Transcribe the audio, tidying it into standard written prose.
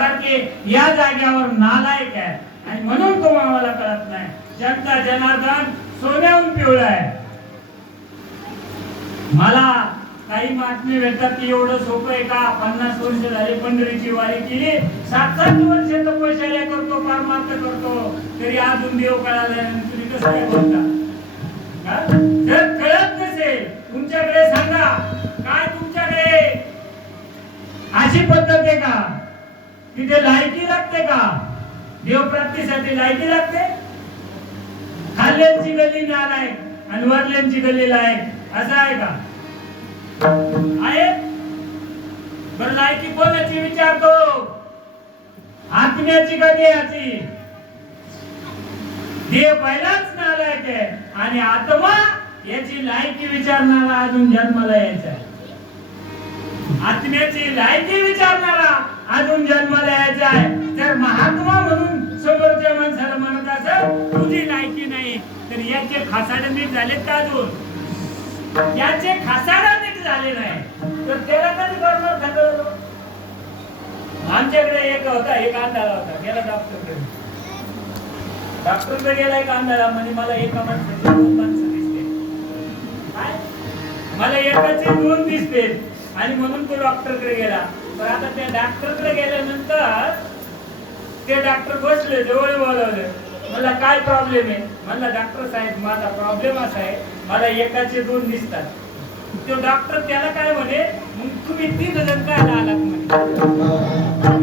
तुमच्यासारखे या जाग्यावर नालायक आहे आणि म्हणून तो आम्हाला कळत नाही. जनता जनार्दन सोन्याहून पिवळा आहे. मला काही बातमी भेटतात की एवढं सोपं आहे का? 50 वर्ष झाले पंढरीची वारी केली, 7-7 वर्ष तपश्चर्या करतो, परमार्थ करतो, तरी अजून देव कळाला नाही. तुम्ही कसं काय बोलता? जर कळत नसेल तुमच्याकडे सांगा, काय तुमच्याकडे अशी पद्धत आहे का तिथे लायकी लागते का? देव प्राप्तीसाठी लायकी लागते? खाल्ल्यांची गल्ली नालायक आणि वरल्यांची गल्ली लायक असं आहे का? आहे? बरं लायकी कोणाची विचारतो? आत्म्याची का देहाची? देह पहिलाच नालायक आहे आणि आत्मा याची लायकी विचारणारा अजून जन्माला यायचा आहे. आत्म्याची लायकी विचारणारा अजून जन्माला यायचा आहे. जर महात्मा म्हणून समोरच्या माणसाला म्हणत असेल तुझी लायकी नाही, तर याचे खासाडे नीट झालेत का? अजून याचे खासाडे नीट झाले नाही तर त्याला कधी बरोबर ठरवलं? आमच्याकडे एक होता, एक अंधारा होता, गेला डॉक्टरकडे गेला. एक अंधारा म्हणजे मला एका माणसाचे 2 माणसं दिसते, काय मला एकाचे 2 दिसते आणि म्हणून तो डॉक्टरकडे गेला. पण आता त्या डॉक्टरकडे गेल्यानंतर ते डॉक्टर बसले, जवळ बोलवले. मला काय प्रॉब्लेम आहे? म्हणला डॉक्टर साहेब माझा प्रॉब्लेम असा आहे, मला एकाचे 2 दिसतात. तो डॉक्टर त्याला काय म्हणे, मग तुम्ही 3 जण काय आलात म्हणे.